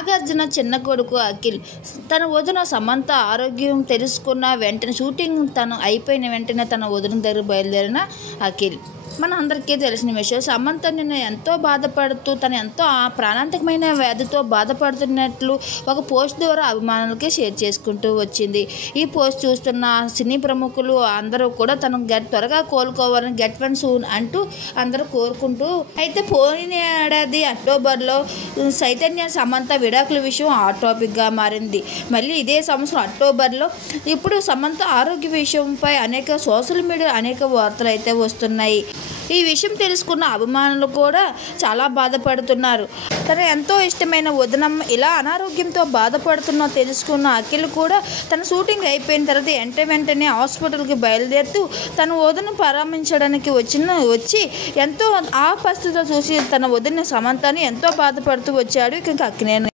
నాగార్జున చిన్న కొడుకు అఖిల్ తన వదిన సమంత ఆరోగ్యం తెలుసుకున్న వెంటనే షూటింగ్ తను అయిపోయిన వెంటనే తన వదిన దగ్గర బయలుదేరిన అఖిల్. మన అందరికీ తెలిసిన విషయం, సమంత నిన్న ఎంతో బాధపడుతూ తను ఎంతో ప్రాణాంతకమైన వ్యాధితో బాధపడుతున్నట్లు ఒక పోస్ట్ ద్వారా అభిమానులకి షేర్ చేసుకుంటూ వచ్చింది. ఈ పోస్ట్ చూస్తున్న సినీ ప్రముఖులు అందరూ కూడా తను త్వరగా కోలుకోవాలని గెట్ వెల్ సూన్ అంటూ అందరూ కోరుకుంటూ, అయితే పోయిన ఏడాది అక్టోబర్లో చైతన్య సమంత విడాకుల విషయం హాట్ టాపిక్గా మారింది. మళ్ళీ ఇదే సంవత్సరం అక్టోబర్లో ఇప్పుడు సమంత ఆరోగ్య విషయంపై అనేక సోషల్ మీడియా అనేక వార్తలు అయితే వస్తున్నాయి. ఈ విషయం తెలుసుకున్న అభిమానులు కూడా చాలా బాధపడుతున్నారు. తన ఎంతో ఇష్టమైన వదినమ్మ ఇలా అనారోగ్యంతో బాధపడుతున్నా తెలుసుకున్న అఖిల్ కూడా తన షూటింగ్ అయిపోయిన తర్వాత వెంటనే హాస్పిటల్కి బయలుదేరుతూ తన వదిన పరామర్శించడానికి వచ్చి ఎంతో ఆ పరిస్థితిలో చూసి తన వదిన సమంతని ఎంతో బాధపడుతూ వచ్చాడు. ఇంకా అక్కినేని